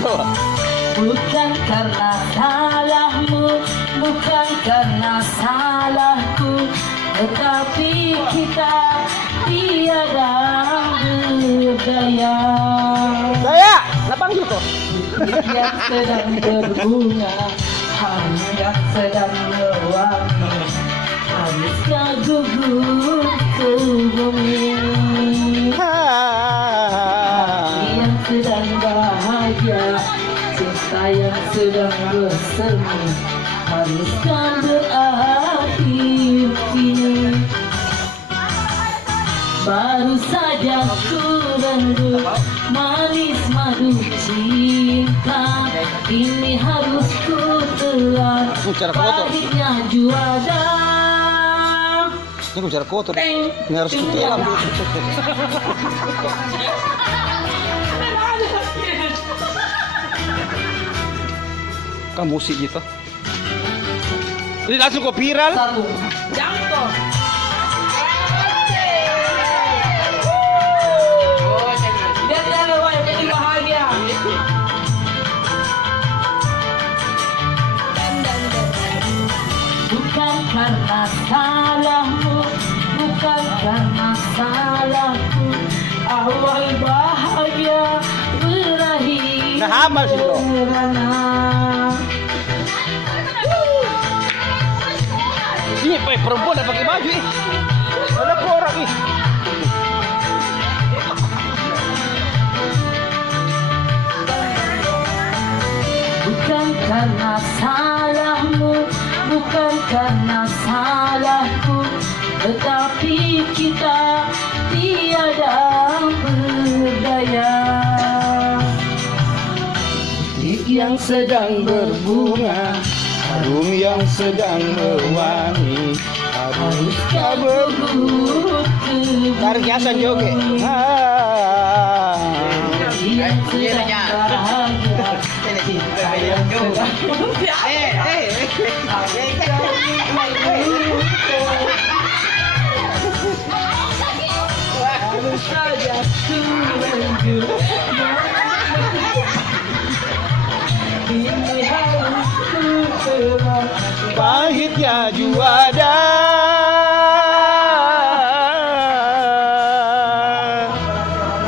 tawa. Bukan karena salahmu, bukan karena salahku, tetapi kita tiada berdaya. Daya, lapang dito. Yang sedang berbunga, hanya yang sedang mewarna, haruskah gugur ke bumi. Yang sedang bahagia, cinta yang sedang bersemi, haruskah berakhir kini. Baru saja ku renduk manis madu cinta, ini harus ku telan Bicara kotor. pahitnya juada. Ini bicara kotor. Teng, Ini harus kutilang. Kan musik gitu. Ini langsung kok viral. Satu, jangkau. Biar jangan lupa yang penting bahagia. Bukan karena salahmu, bukan karena salahku, awal bahagia berakhir Nahamal sih lo. merana. Ini perempuan udah pakai baju ih. Ada orang ih. Bukan karena salahmu, bukan karena salahku, tetapi kita tiada berdaya. Titik yang sedang berbunga, Harum yang sedang mewangi. haruskah bergugur ke Tarik hiasan joget. yang sedang bahagia, cinta yang sedang harus saja ku lanjut. Ini harus ku telan Pahitnya juada.